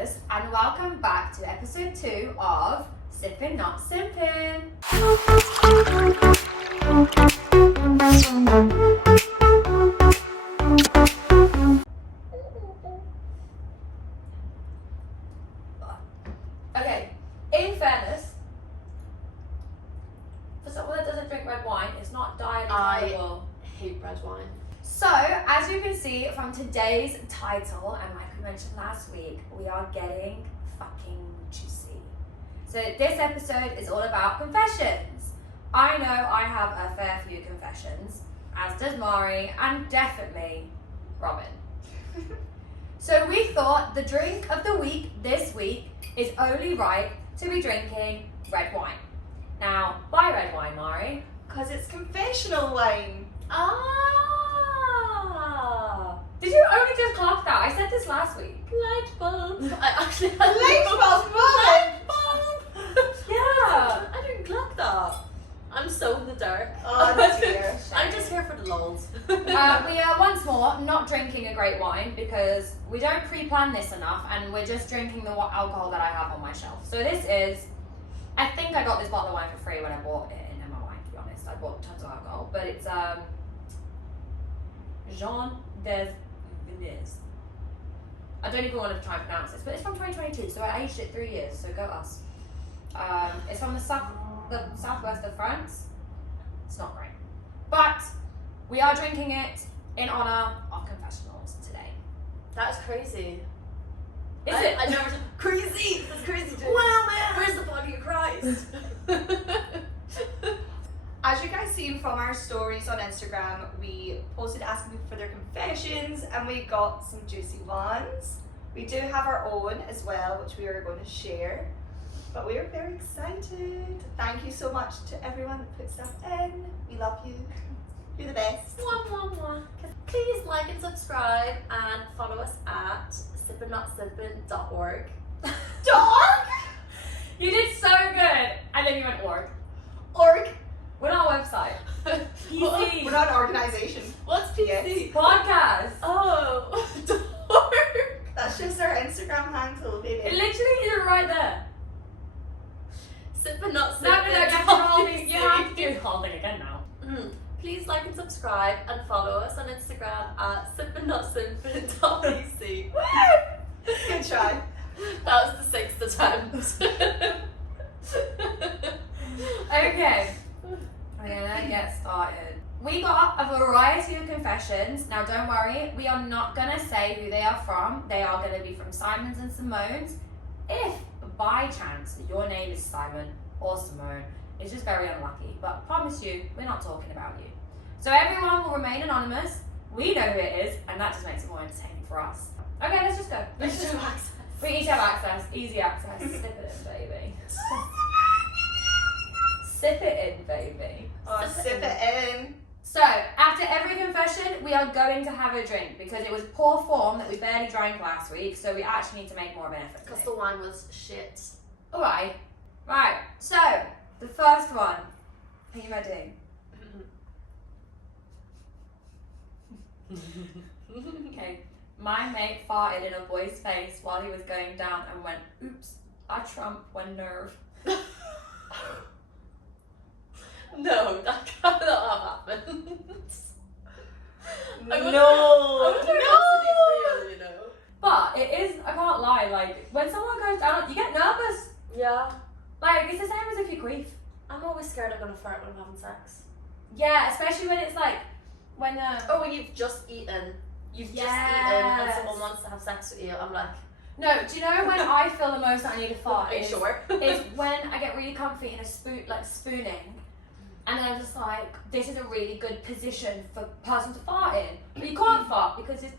Betrayals, and welcome back to episode 2 of Sippin, Not Simpin. Okay, in fairness, for someone that doesn't drink red wine, it's not dietary terrible. I hate red wine. So, as you can see from today's title, and like we mentioned last week, we are getting fucking juicy. So this episode is all about confessions. I know I have a fair few confessions, as does Mari, and definitely Robin. So we thought the drink of the week this week is only right to be drinking red wine. Now, why red wine, Mari? Because it's confessional wine. Did you only just clock that? I said this last week. Light bulb. I actually had Light bulb moment. Yeah. I didn't clock that. I'm so in the dark. Oh, dear. I'm just here for the lulz. We are once more not drinking a great wine because we don't pre-plan this enough, and we're just drinking the alcohol that I have on my shelf. So this is, I think I got this bottle of wine for free when I bought it in Emma Wine, to be honest. I bought tons of alcohol, but it's Jean des Vignes. I don't even want to try and pronounce this, but it's from 2022, so I aged it 3 years, so go us. It's from the southwest of France. It's not great. But we are drinking it in honor of confessionals today. That is crazy. Is it? I never crazy. That's crazy. Dude. Wow, man. Where's the body of Christ? As you guys seen from our stories on Instagram, we posted asking people for their confessions and we got some juicy ones. We do have our own as well, which we are going to share. But we are very excited. Thank you so much to everyone that puts stuff in. We love you. You're the best. Mwah, mwah, mwah. Please like and subscribe and follow us at sippinnotsippin.org. Dog! You did so good. And then you went org. Org. We're on our website. PC. We're not an organisation. What's PC? Yes. Podcast. Oh, dork. That's just our Instagram handle, It baby. literally is right there. Sippin, not No, sippin. you have to hold it. You have to do the whole thing again now. Please like and subscribe and follow us on Instagram at sippinnotsippin.pc. Good try. That was the 6th attempt. Okay. We're gonna get started. We got a variety of confessions. Now don't worry, we are not gonna say who they are from. They are gonna be from Simon's and Simone's. If by chance your name is Simon or Simone, it's just very unlucky. But I promise you, we're not talking about you. So everyone will remain anonymous. We know who it is, and that just makes it more entertaining for us. Okay, let's just go. We should have access. We each have access, easy access. Sip it in, baby. Sip it in, baby. Oh, sip it in. So, after every confession, we are going to have a drink because it was poor form that we barely drank last week, so we actually need to make more of an effort Because today. the wine was shit. Alright. Right, so, the first one. Are you ready? Okay. My mate farted in a boy's face while he was going down and went, oops, I trump one nerve. No, that cannot have happened. No. I wonder if this is real, you know. But it is, I can't lie, like, when someone goes down, you get nervous. Yeah. Like, it's the same as if you grief. I'm always scared I'm gonna fart when I'm having sex. Yeah, especially when it's like, when Or when you've just eaten. You've just eaten and someone wants to have sex with you. I'm like, No, do you know when I feel the most that I need a fart? are you sure? Is when I get really comfy in a spooning, and then I'm just like, this is a really good position for person to fart in. But you can't fart because his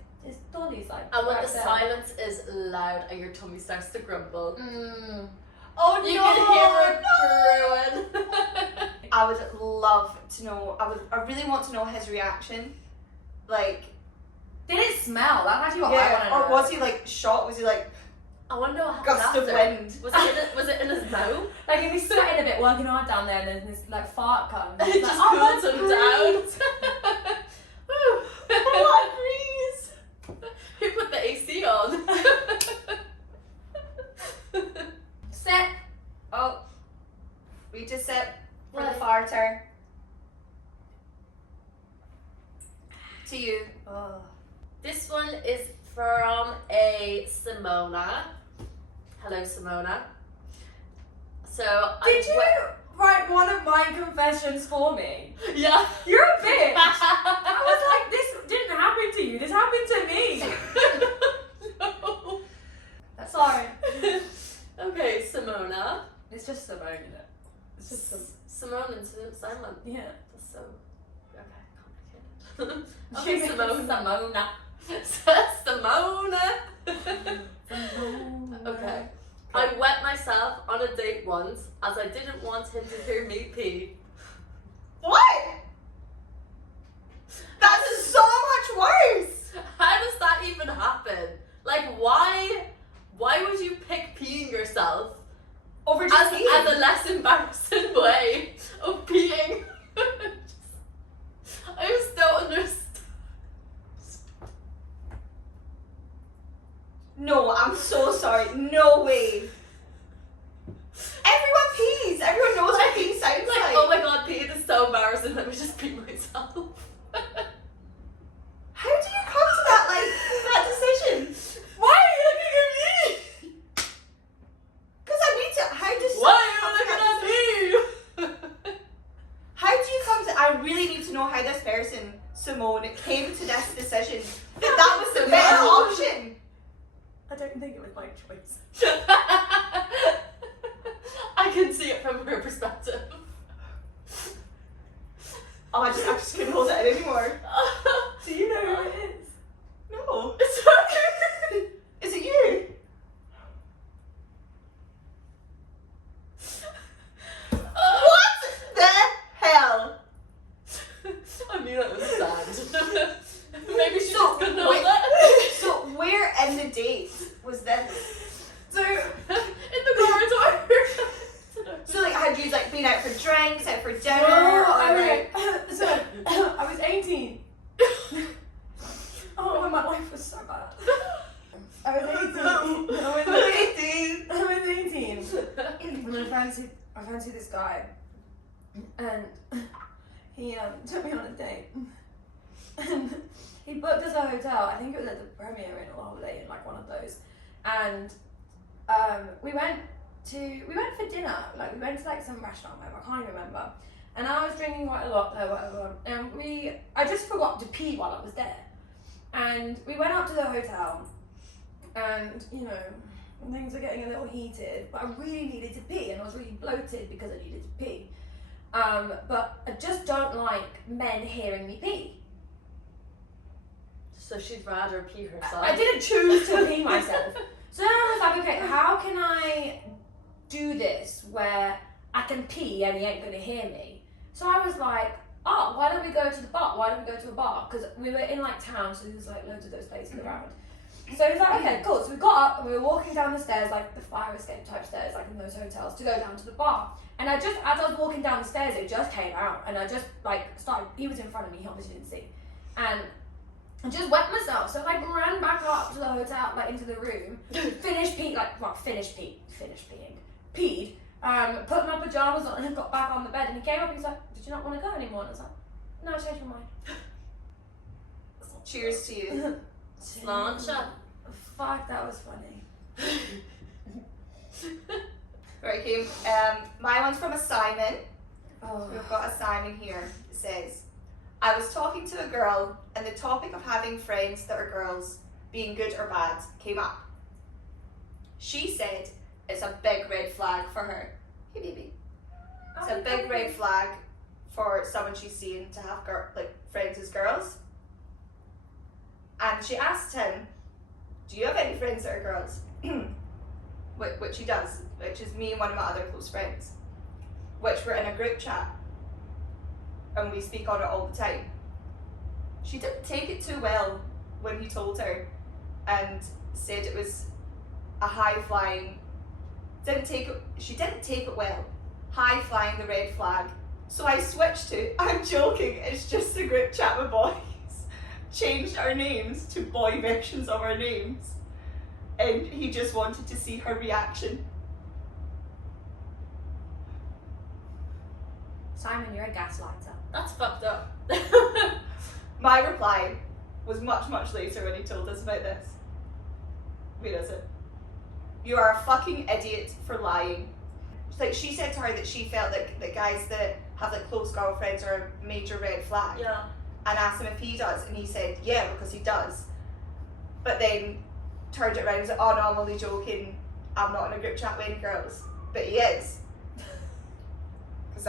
dolly's like. And when right the there. silence is loud and your tummy starts to grumble, Oh you no! can hear it brewing. I would love to know. I really want to know his reaction. Like, Did it smell? That's actually what I want to know. or was he like shocked? Was he like I wonder what happened gust of after. wind? Was it in his mouth? Like if he's sweating a bit, working hard down there, and then this like fart comes. It It's just like, cools that's him great. down. Woo. Come on, please. Who put the AC on? from a Simona. Hello, Simona. So Did you write one of my confessions for me? Yeah. You're a bitch. I was like, this didn't happen to you. This happened to me. No. Sorry. Okay, Simona. It's just Simone, isn't it? It's just Simone and Simon. yeah. That's so complicated. She Okay, Simona. Simona. Okay. I wet myself on a date once as I didn't want him to hear me pee. What? That's so much worse. How does that even happen? Like, why would you pick peeing yourself Over as, just as a less embarrassing way of peeing? I just don't understand. No, I'm so sorry. No way. Everyone pees. Everyone knows what peeing sounds Like, like. oh my god, peeing is so embarrassing. Let me just pee myself. How do you come to that decision? Why are you looking at me? Because I need to. How does Why someone come are to you that looking at me? How do you come to? I really need to know how this person, Simone, came to this decision. That was the better option. I don't think it was my choice. I can see it from her perspective. Oh, I just couldn't hold it in anymore. Do you know who it is? No. It's her. Is it you? What the hell? I knew that was sad. Maybe she So, was gonna know wait, that. so where in the date was this? So, in the corridor. So like had you like been out for drinks, out for dinner? I was 18. Oh, my life was so bad. I was 18. I was 18. And I fancied this guy. And he took me on a date. And he booked us a hotel. I think it was at the Premier Inn or Holiday Inn, like one of those. And we went for dinner. Like we went to like some restaurant, whatever, I can't even remember. And I was drinking quite a lot there, whatever. And I just forgot to pee while I was there. And we went up to the hotel, and you know, things were getting a little heated. But I really needed to pee, and I was really bloated because I needed to pee. But I just don't like men hearing me pee. So she'd rather pee herself. I didn't choose to pee myself. So then I was like, okay, how can I do this where I can pee and he ain't gonna hear me? So I was like, oh, why don't we go to the bar? Why don't we go to a bar? Because we were in like town, so there's like loads of those places around. So he was like, okay, cool. So we got up and we were walking down the stairs, like the fire escape type stairs, like in those hotels, to go down to the bar. And as I was walking down the stairs, it just came out, and I just like started. He was in front of me, he obviously didn't see, and I just wet myself. So I ran back up to the hotel, like into the room, finished peeing, peed, put my pajamas on and got back on the bed, and he came up and he's like, did you not want to go anymore? And I was like, no, I changed my mind. Cheers to you. Sláinte. Fuck, that was funny. Right, okay. My one's from a Simon. Oh. We've got a Simon here. It says, I was talking to a girl and the topic of having friends that are girls, being good or bad, came up. She said it's a big red flag for her. Hey baby. It's a big red flag for someone she's seeing to have friends as girls. And she asked him, do you have any friends that are girls? Which he does, which is me and one of my other close friends, which we're in a group chat and we speak on it all the time. She didn't take it too well when he told her and said it was a high-flying, she didn't take it well, high-flying the red flag. So I switched to, I'm joking, it's just a group chat with boys. Changed our names to boy versions of our names. And he just wanted to see her reaction. Simon, you're a gaslighter. That's fucked up. My reply was much, much later when he told us about this. Where is it? You are a fucking idiot for lying. Like, she said to her that she felt that guys that have like close girlfriends are a major red flag. Yeah. And asked him if he does, and he said yeah, because he does. But then turned it around and was like, oh no, I'm only joking, I'm not in a group chat with any girls. But he is. Because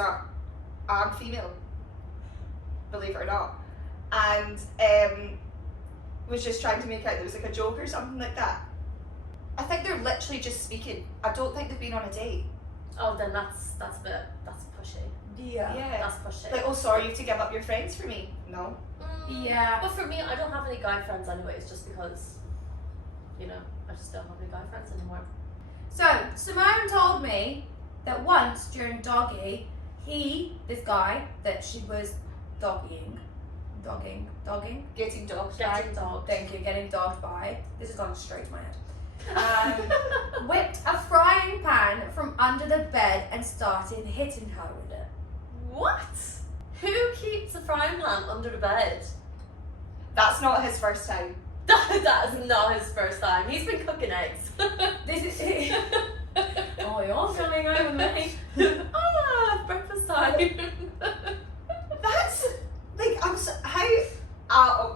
I'm female, believe it or not. And was just trying to make out there was like a joke or something like that. I think they're literally just speaking. I don't think they've been on a date. Oh, then that's pushy. Yeah. That's pushy. Like, oh sorry, you have to give up your friends for me. No. Yeah. But for me, I don't have any guy friends anyways, just because, you know, I just don't have any guy friends anymore. So, Simone told me that once during doggy, this guy that she was dogging, Getting dogs. Getting dogged. thank you, getting dogged by, this has gone straight to my head, whipped a frying pan from under the bed and started hitting her with it. What? Who keeps a frying pan under the bed? That's not his first time. That is not his first time. He's been cooking eggs. This is oh, you're coming over me. Breakfast time. That's like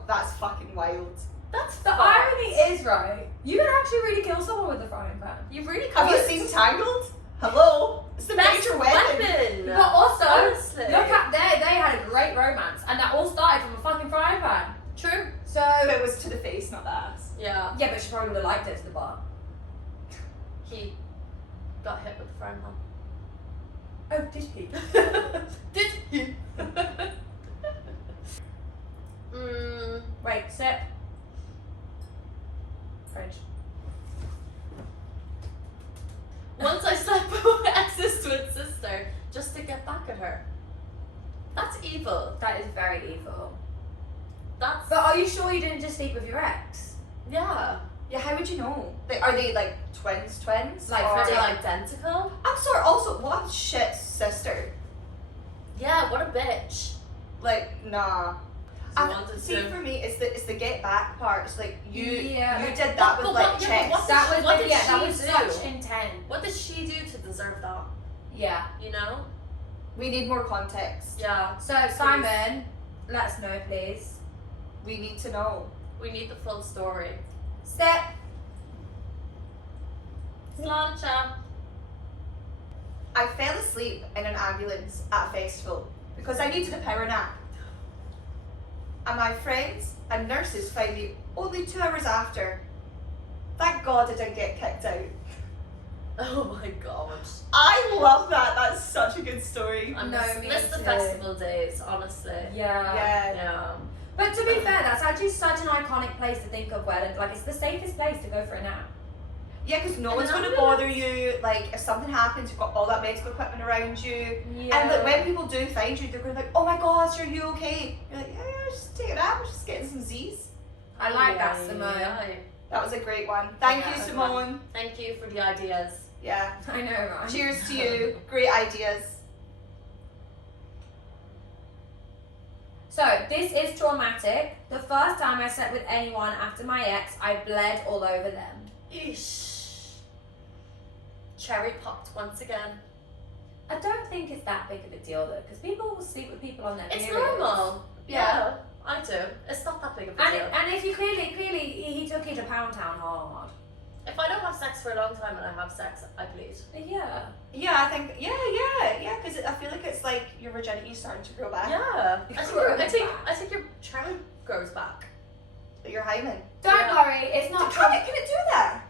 that's fucking wild. That's The irony is, right, you can actually really kill someone with a frying pan. You really Have you could. seen Tangled? Hello, it's the Best major weapon. weapon. But also, honestly. look at they had a great romance, and that all started from a fucking frying pan. True. So It was to the face, not the ass. Yeah. yeah, but she probably would have liked it to the bar. He got hit with the frying pan. Oh, did he? Did he? Wait, sip. Fridge. Once I slept with my ex's twin sister just to get back at her. That's evil. That is very evil. That's But are you sure you didn't just sleep with your ex? yeah. Yeah, how would you know? Like, are they like twins? Like, Or- Are they identical? I'm sorry. Also, what a shit sister. Yeah. What a bitch. Like, nah. You wanted See, to- for me, it's the get back part. It's like you Yeah, you but- did that with but like what- yeah, checks. but what- That was What did that she was do? such intent. What did she do to deserve that? Yeah. You know? We need more context. Yeah. So Simon, let us know, please. We need to know. We need the full story. Sip. Slancha. I fell asleep in an ambulance at a festival because I needed a power nap. And my friends and nurses found me only 2 hours after. Thank God I didn't get kicked out. Oh my god. I love that. That's such a good story. I No, miss, me miss the too. festival days, honestly. Yeah. Yeah. Yeah. But to be fair, that's actually such an iconic place to think of where, like, it's the safest place to go for a nap. Yeah, because no And one's an going to bother you. Like, if something happens, you've got all that medical equipment around you. Yeah. And like, when people do find you, they're going to be like, oh my gosh, are you okay? You're like, yeah, just take a nap. We're just getting some Z's. I like that, Aye, Simone. aye. That was a great one. Thank Yeah, you, that's Simone. Thank you for the ideas. Yeah. I know, right? Cheers to you. Great ideas. So, this is traumatic. The first time I slept with anyone after my ex, I bled all over them. Eesh. Cherry popped once again. I don't think it's that big of a deal though, because people will sleep with people on their It's periods. normal. Yeah, I do. It's not that big of a And, deal. and if you clearly, he took you to Pound Town hard. If I don't have sex for a long time and I have sex, I bleed. Yeah. Yeah, I think, yeah, because I feel like it's like your virginity is starting to grow back. Yeah. It I think, grows I think your cherry grows back. Your hymen. Don't Yeah. worry, it's not. Can it do that?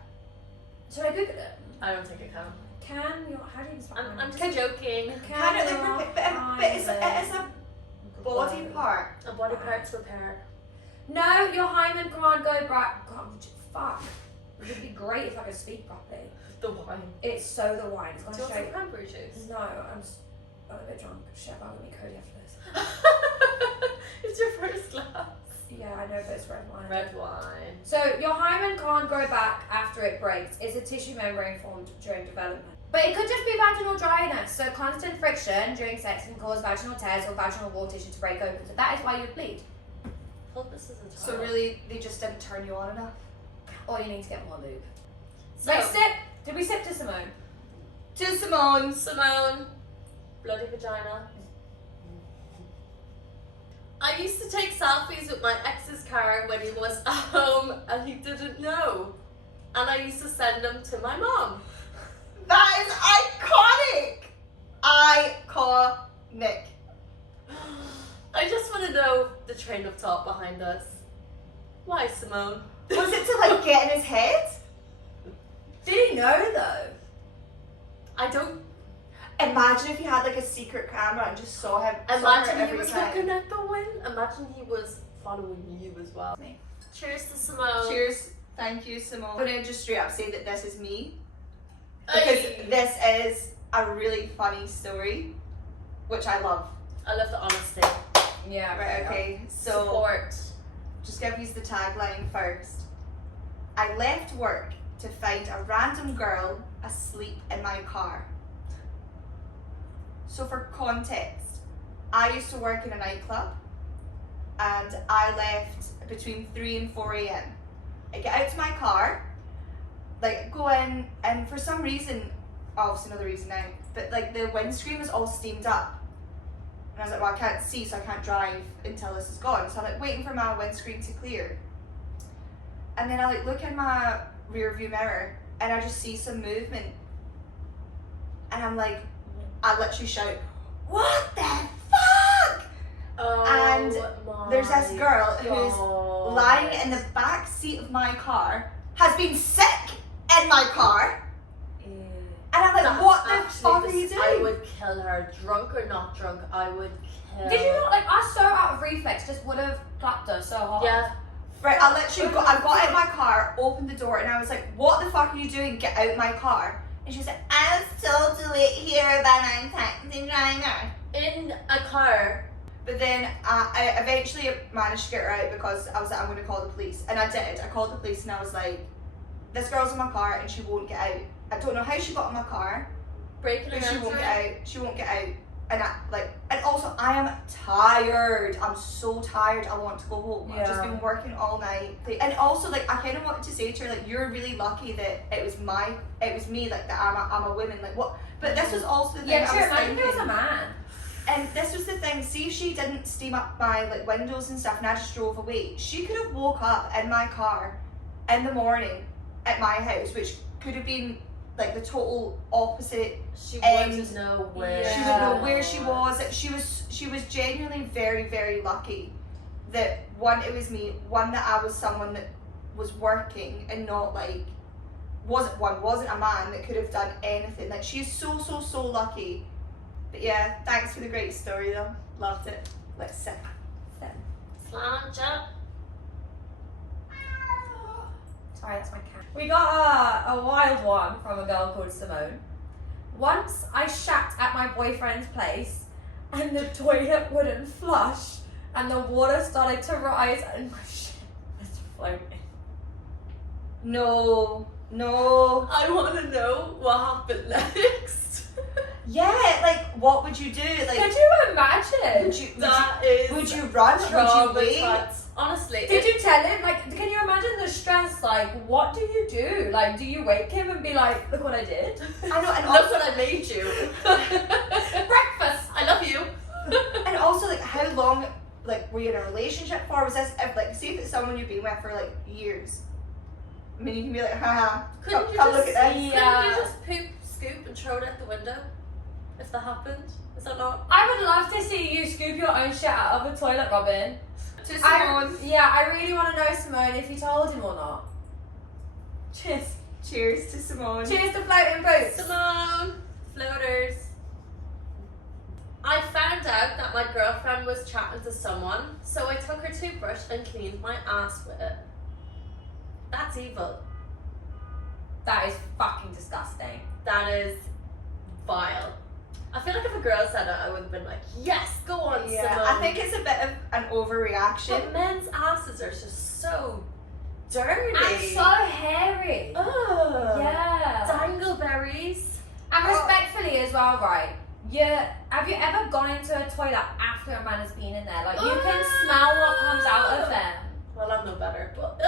Should I Google it? I don't think it can. Can your how do you spell I'm it? just joking. Can it like repair? But it's a body part. A body parts repair. No, your hymen can't go back. God, fuck. It would be great if I could speak properly. The wine. It's so the wine. It's Do gone you want straight. some cranberry juice? No, I'm a bit drunk. Chef, I'll get me Cody after this. It's your first glass. Yeah, I know, but it's red wine. Red wine. So your hymen can't grow back after it breaks. It's a tissue membrane formed during development. But it could just be vaginal dryness. So constant friction during sex can cause vaginal tears or vaginal wall tissue to break open. So that is why you bleed. Hope this isn't So really, they just didn't turn you on enough. or you need to get more lube. So, Wait, sip. Did we sip to Simone? To Simone. Simone, bloody vagina. I used to take selfies with my ex's car when he was at home and he didn't know. And I used to send them to my mom. That is iconic. Iconic. I just want to know the train of thought behind us. Why, Simone? Was it to like get in his head? Did he know though? I don't Imagine if you had like a secret camera and just saw him. saw her imagine he every was time. looking at the wind. Imagine he was following you as well. Me. Cheers to Simone. Cheers. Thank you, Simone. I'm gonna just straight up say that this is me. Ay. Because this is a really funny story, which I love. I love the honesty. Yeah. Right, okay. So Support. just gonna use the tagline first. I left work to find a random girl asleep in my car. So for context, I used to work in a nightclub and I left between 3 and 4 a.m. I get out to my car, like go in, and for some reason, obviously another reason now, but like the windscreen was all steamed up. And I was like, well, I can't see, so I can't drive until this is gone. So I'm like waiting for my windscreen to clear. And then I like look in my rear view mirror and I just see some movement. And I'm like, I literally shout, what the fuck? Oh, And my there's this girl who's God. lying in the back seat of my car, has been sick in my car. And I'm like, That's what the actually fuck are you doing? I would kill her, drunk or not drunk. I would kill. Did you not like? I so out of reflex just would have clapped her so hard. Yeah. Right, I literally got out of my car, opened the door, and I was like, what the fuck are you doing? Get out of my car. And she was like, I was told to wait here by my taxi driver. In a car. But then I eventually managed to get her out because I was like, I'm going to call the police. And I did. I called the police and I was like, this girl's in my car and she won't get out. I don't know how she got in my car, Breaking but and she won't entering. get out. She won't get out. And also I am tired. I'm so tired. I want to go home. I've just Yeah. been working all night. And also like I kind of wanted to say to her like, you're really lucky that it was me, like that I'm a woman, like what. But this was also the thing Yeah, I sure. was Imagine if it was thinking. a man. And this was the thing, see if she didn't steam up my like windows and stuff and I just drove away, she could have woke up in my car in the morning at my house, which could have been like the total opposite. She And wouldn't know where. Yeah. She would know where she was. She was genuinely very, very lucky that one, it was me, one that I was someone that was working and not like wasn't a man that could have done anything. Like she's so lucky. But yeah, thanks for the great story though. Loved it. Let's sip. Slant up. Sorry, that's my cat. We got a wild one from a girl called Simone. Once I shat at my boyfriend's place and the toilet wouldn't flush and the water started to rise and my shit was floating. No. I want to know what happened next. Yeah, like what would you do? Like Could you imagine? would you run? Would you wait? traumatized. Honestly, Did you tell him? Like, can you imagine the stress? Like, what do you do? Like, do you wake him and be like, look what I did? I know, and Look also, what I made you. Breakfast! I love you. and also like how long like were you in a relationship for? Was this like see if it's someone you've been with for like years? I mean you can be like, haha, Couldn't you come just look at this. Yeah. Couldn't you just poop, scoop, and throw it out the window? If that happened, is that not? I would love to see you scoop your own shit out of a toilet, Robin. To Simone. I really want to know, Simone, if you told him or not. Cheers. Cheers to Simone. Cheers to floating boots. Simone, floaters. I found out that my girlfriend was chatting to someone, so I took her toothbrush and cleaned my ass with it. That's evil. That is fucking disgusting. That is vile. I feel like if a girl said it, I would have been like, yes, go on, Yeah, Simone. I think it's a bit of an overreaction. But men's asses are just so dirty. And so hairy. Ugh. Yeah. Dangleberries. And respectfully as well, right? Have you ever gone into a toilet after a man has been in there? Like, you can smell what comes out of them. Well, I'm no better, but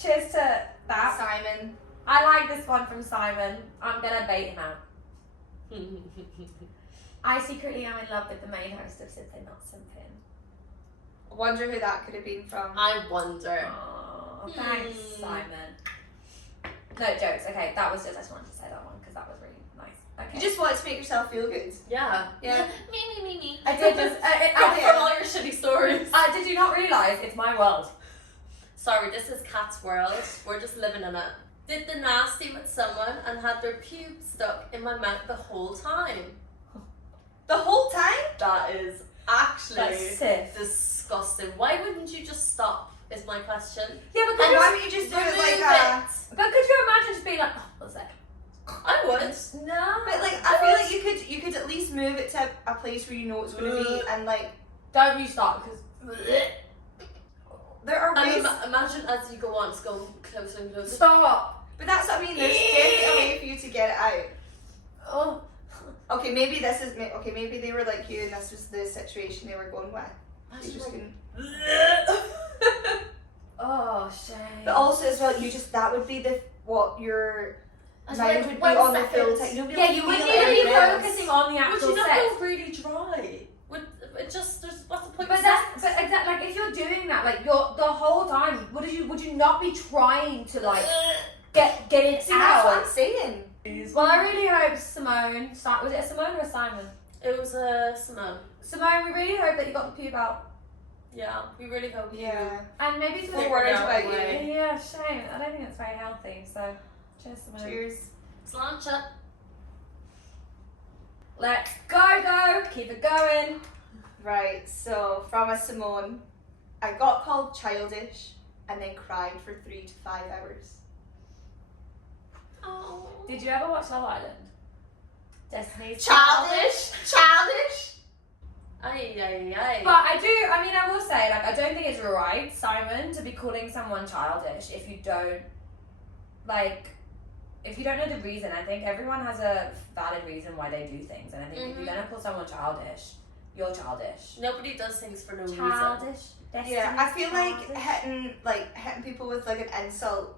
cheers to that. Simon. I like this one from Simon. I'm gonna bait him out. I secretly am in love with the main host of Sippin, not Simpin. I wonder who that could have been from. I wonder. Oh, thanks, Simon. No jokes. Okay, that was just. I just wanted to say that one because that was really nice. Okay. You just wanted to make yourself feel good. Yeah. Yeah. Me. I did just. From all your shitty stories. Did you not realise it's my world? Sorry, this is Kat's world. We're just living in it. Did the nasty with someone and had their pubes stuck in my mouth the whole time. The whole time? That is actually That's sick. disgusting. Why wouldn't you just stop? Is my question. Yeah, but And why would you just do it like a... But could you imagine just being like, oh, 1 second. I would. No. But like, I feel like you could at least move it to a place where you know it's going to be, and like... Don't you start because. There are ways... Imagine as you go on, it's going closer and closer. Stop. But that's what I mean, there's definitely a way for you to get it out. Oh. Okay, maybe this is... Okay, maybe they were like you and this was the situation they were going with. They just couldn't... Oh, shame. But also as well, you just... That would be the... What your... I was mind like, would be 1 on the second. full time. You Yeah, you wouldn't even be focusing on the Would actual you not sex. go really dry? Would it just? There's what's the point? But of that's sex? but exactly like if you're doing that, like you're the whole time, would you not be trying to like get it See, that's what out? I'm saying. Well, I really hope Simone. Was it a Simone or a Simon? It was a Simone. Simone, we really hope that you got the pube out, Yeah, we really hope Yeah. and maybe it's Don't Figure worry it out about way. you. Yeah, shame. I don't think it's very healthy. So, cheers, Simone. Cheers. Slancha. Let's go. Keep it going. Right, so from a Simone, I got called childish and then cried for 3 to 5 hours. Oh. Did you ever watch Love Island? Destiny's Childish. Ay. But I will say, like, I don't think it's right, Simon, to be calling someone childish if you don't, if you don't know the reason. I think everyone has a valid reason why they do things, and I think if you're gonna call someone childish, you're childish. Nobody does things for no reason. Childish. Yeah, I feel Destiny's like hitting people with like an insult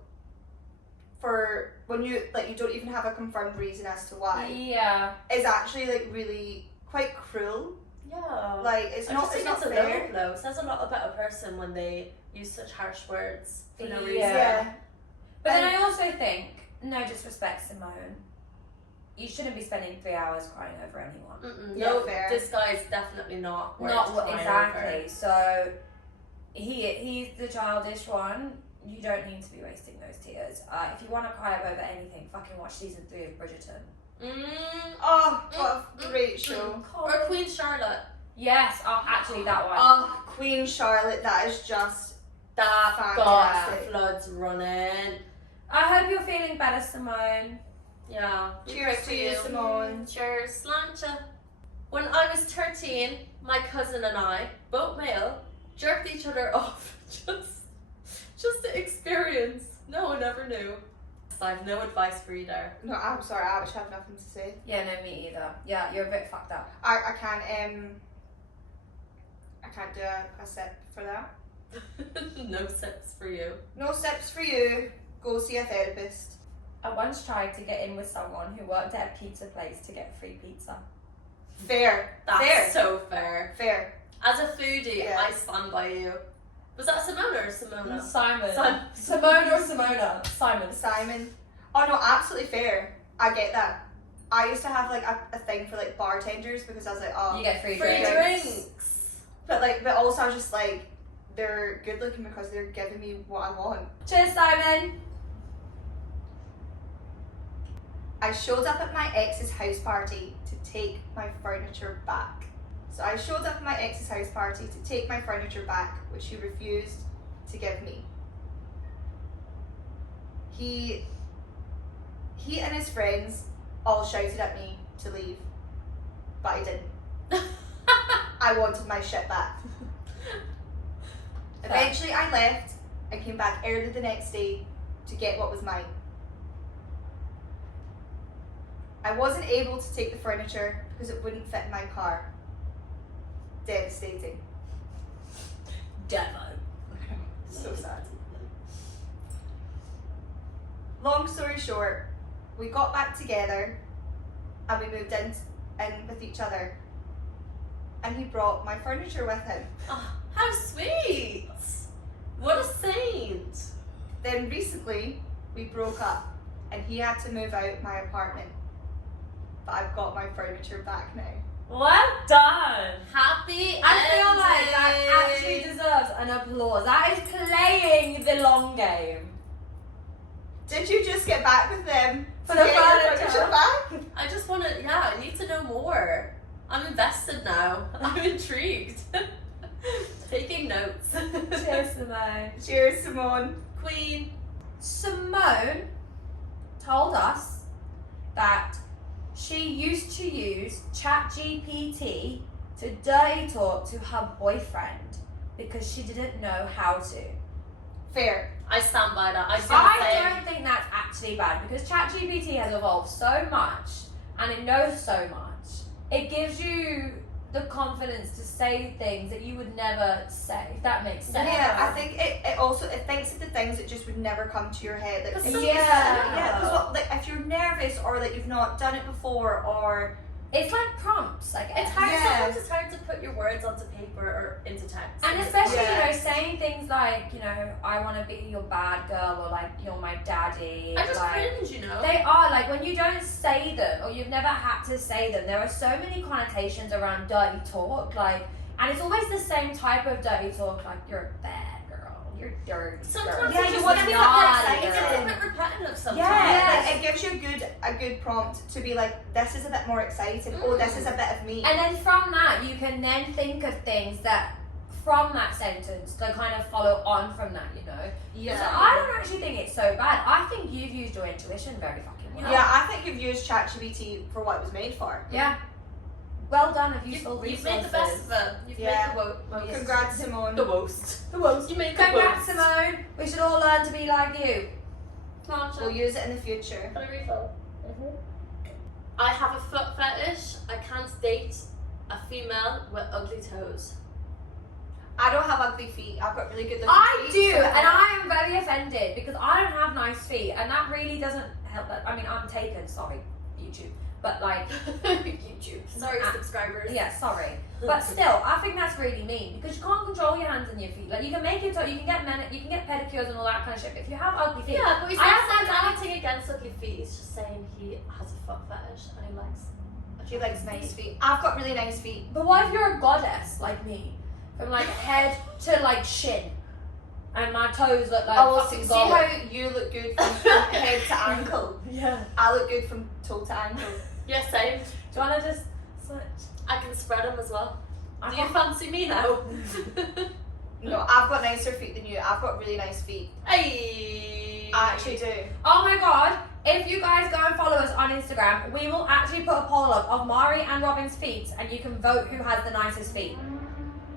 for when you don't even have a confirmed reason as to why Yeah. is actually like really quite cruel. Yeah. Like it's I not just it's think not it's a fair. low blow. It says a lot about a person when they use such harsh words for no Yeah. reason. Yeah. But then And- I also think, no disrespect, Simone, you shouldn't be spending 3 hours crying over anyone. Yeah, No, fair. this guy's definitely not worth Not crying exactly. over. So he's the childish one. You don't need to be wasting those tears. If you want to cry over anything, fucking watch season 3 of Bridgerton. Oh, what a great show. Or Queen Charlotte. Yes, actually that one. Oh, Queen Charlotte, that is just That Fantastic. got floods running. I hope you're feeling better, Simone. Yeah. we Cheers pray for to you, Simone. Cheers, Slancha. When I was 13, my cousin and I, both male, jerked each other off just to experience. No one ever knew. I have no advice for you there. No, I'm sorry, I actually have nothing to say. Yeah, no, me either. Yeah, you're a bit fucked up. I can't do a sip for that. No sips for you. No sips for you. Go see a therapist. I once tried to get in with someone who worked at a pizza place to get free pizza. Fair. That's Fair. so fair. Fair. As a foodie, Yeah. I stand by you. Was that Simona or Simona? Simon. Simone or Simona? Simon. Simon. Oh no, absolutely fair. I get that. I used to have like a thing for like bartenders because I was like, oh, You get free Free drinks. drinks. but also I was just like, they're good looking because they're giving me what I want. Cheers, Simon. I showed up at my ex's house party to take my furniture back. So I showed up at my ex's house party to take my furniture back, which he refused to give me. He and his friends all shouted at me to leave, but I didn't. I wanted my shit back. Eventually I left and came back early the next day to get what was mine. I wasn't able to take the furniture because it wouldn't fit in my car. Devastating. Demo. So sad. long story short, we got back together and we moved in with each other. And he brought my furniture with him. Oh, how sweet! What a saint! Then recently, we broke up and he had to move out my apartment. But I've got my furniture back now. Well done. Happy I feel like ending. that actually deserves an applause. That is playing the long game. Did you just get back with them For to the get your furniture? back? I just want to, I need to know more. I'm invested now. I'm intrigued. Taking notes. Cheers, Simone. Cheers, Simone. Queen. Simone told us that she used to use ChatGPT to dirty talk to her boyfriend because she didn't know how to. Fair. I stand by that. I don't think that's actually bad because ChatGPT has evolved so much and it knows so much. It gives you the confidence to say things that you would never say, if that makes sense. Yeah, I think it also thinks of the things that just would never come to your head. Like, That's if so you- sad. yeah, because like if you're nervous or like you've not done it before or It's like prompts, I guess. It's hard. Yeah. Sometimes it's hard to put your words onto paper or into text. And especially, Yeah. you know, saying things like, you know, I want to be your bad girl or like, you're my daddy. I just like, cringe, you know. They are, like, when you don't say them or you've never had to say them, there are so many connotations around dirty talk, like, and it's always the same type of dirty talk, like, you're a bad girl, you're dirty. Sometimes Yeah, it's you just wanna be naughty excited. It's girl. a bit repetitive sometimes. Yeah. like, it gives you a good prompt to be like, this is a bit more exciting. Oh, this is a bit of me. And then from that, you can then think of things that, from that sentence, to kind of follow on from that, you know? Yeah. So I don't actually think it's so bad. I think you've used your intuition very fucking well. Yeah, I think you've used ChatGPT for what it was made for. Yeah. Well done of useful You've resources. made the best of it. You've Yeah. made the most. Congrats, Simone. The most. The most. You made the Congrats, most. Simone. We should all learn to be like you. We'll use it in the future. Can I refill? I have a foot fetish. I can't date a female with ugly toes. I don't have ugly feet. I've got really good looking I feet. do, so- and I am very offended because I don't have nice feet, and that really doesn't help. I mean, I'm taken. Sorry, YouTube, but like, YouTube. Sorry, Ah. subscribers. yeah, sorry, but still, I think that's really mean because you can't control your hands and your feet. Like, you can make it so you can get pedicures and all that kind of shit. But if you have ugly feet, Yeah, but he's I not have saying anything against ugly feet. He's just saying he has a foot fetish and he likes. She likes nice feet. I've got really nice feet. But what if you're a goddess like me, from like head to like shin, and my toes look like Oh, well, fucking see gold? how you look good from head to ankle. Yeah. I look good from toe to ankle. Yeah, same. Do you wanna just switch? I can spread them as well. I Do you can't- fancy me now? No, I've got nicer feet than you. I've got really nice feet. Hey. I actually do. Oh my god! If you guys go and follow us on Instagram, we will actually put a poll up of Mari and Robin's feet, and you can vote who has the nicest feet.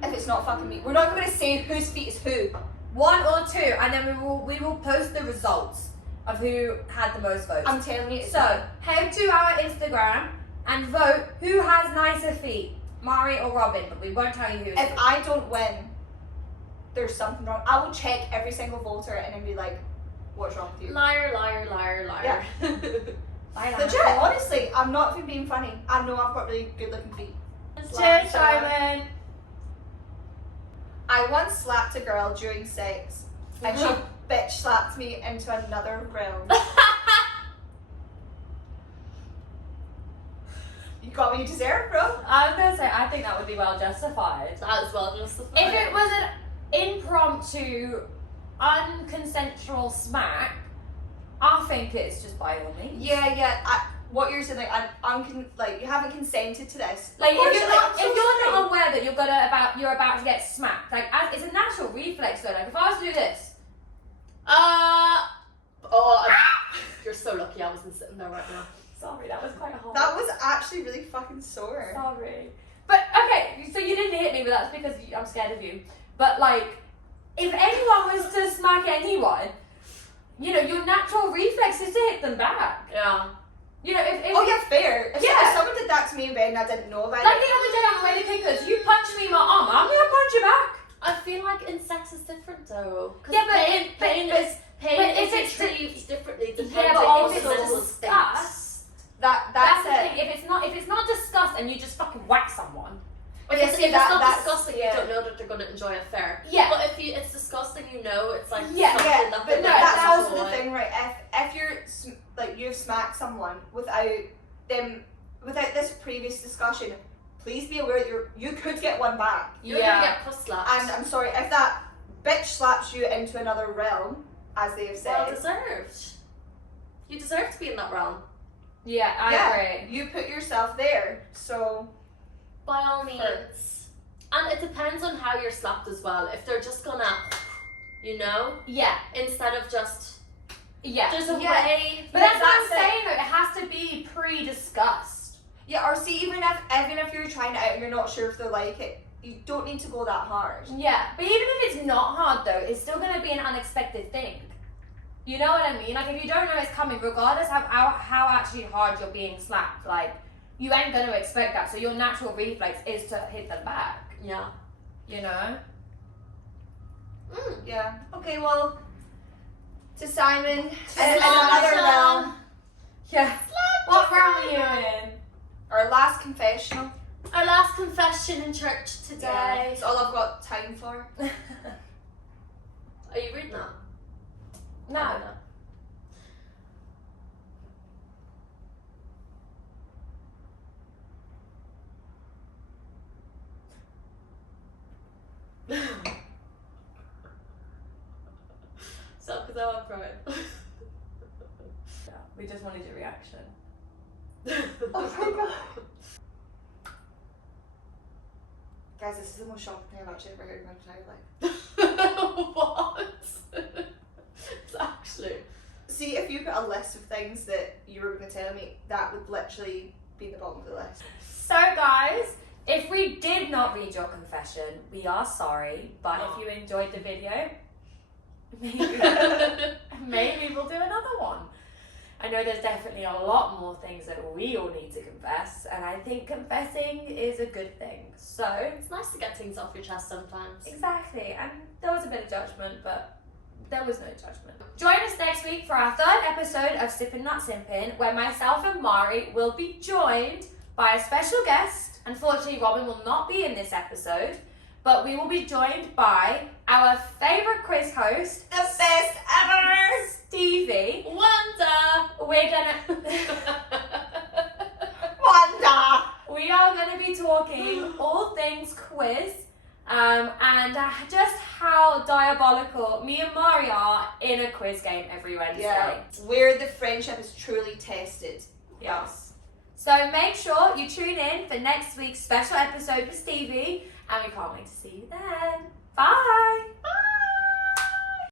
If it's not fucking me, we're not going to say whose feet is who. One or two, and then we will post the results of who had the most votes. I'm telling you. It's So head to our Instagram and vote who has nicer feet, Mari or Robin. But we won't tell you who. if I don't win, there's something wrong. I will check every single voter and then be like, what's wrong with you? Liar, liar, liar, liar. Legit, honestly, I'm not even being funny. I know I've got really good looking feet. Cheers, Simon. I once slapped a girl during sex and she bitch slapped me into another realm. You got what you deserve, bro. I was gonna say I think that would be well justified. That is well justified. If it was an impromptu, unconsensual smack, I think it's just by all means. Yeah. What you're saying, like, you haven't consented to this. Like, Of course, if I'm so you're sorry. not aware that you're about to get smacked, like it's a natural reflex though. Like if I was to do this, You're so lucky I wasn't sitting there right now. sorry, that was quite hard. That was actually really fucking sore. Sorry, but okay, so you didn't hit me, but that's because I'm scared of you. But like, if anyone was to smack anyone, you know, your natural reflex is to hit them back. Yeah. You know, if Oh yeah, fair. If Yeah. someone did that to me in bed and I didn't know about like it. the other day on the way to Kickers, you punched me in my arm, I'm gonna punch you back. I feel like in sex is different though. 'Cause Yeah, but- pain but is if it's retrieved differently depending podcast and you just fucking whack someone. If Yeah, it's, see, if it's not that's- disgusting, yeah. you don't know that they're going to enjoy it fair. Yeah. But if it's disgusting, you know it's like Yeah, something Yeah, that but they're no, going to that's also enjoy. the thing, right? If you're like you've smacked someone without them, without this previous discussion, please be aware that you could get one back. You're going to get puss slapped. And I'm sorry if that bitch slaps you into another realm, as they have Well said. deserved. You deserve to be in that realm. Yeah, I agree. You put yourself there, so By all means. And it depends on how you're slapped as well. If they're just gonna, you know, Yeah, instead of just, yeah. there's a Yeah. way. But that's what I'm That's it. saying though, it has to be pre-discussed. yeah. Or see, even if you're trying it out and you're not sure if they like it, you don't need to go that hard. Yeah, but even if it's not hard though, it's still gonna be an unexpected thing. You know what I mean? Like if you don't know it's coming, regardless of how actually hard you're being slapped, like you ain't gonna expect that. So your natural reflex is to hit them back. Yeah. You know? Yeah. Okay. Well, to Simon and Slap another Michelle. realm, Yeah. What realm are you in? our last confessional. Our last confession in church today. It's all I've got time for. Are you reading that? No. Stop because I'm crying. Yeah, we just wanted your reaction. Oh my god. Guys, this is the most shocking thing I've actually ever heard in my entire life. What? It's actually. See, if you put a list of things that you were going to tell me, that would literally be the bottom of the list. So guys, if we did not read your confession, we are sorry. But Oh. if you enjoyed the video, maybe we'll do another one. I know there's definitely a lot more things that we all need to confess, and I think confessing is a good thing. So It's nice to get things off your chest sometimes. exactly, and there was a bit of judgment, but there was no judgment. Join us next week for our third episode of Sippin, Not Simpin, where myself and Mari will be joined by a special guest. Unfortunately, Robin will not be in this episode, but we will be joined by our favourite quiz host, The best ever! Stevie. Wanda! We're gonna Wanda! we are gonna be talking all things quiz. And just how diabolical me and Mari are in a quiz game every Wednesday. Yeah, where the friendship is truly tested. Yes. So make sure you tune in for next week's special episode with Stevie, and we can't wait to see you then. Bye! Bye!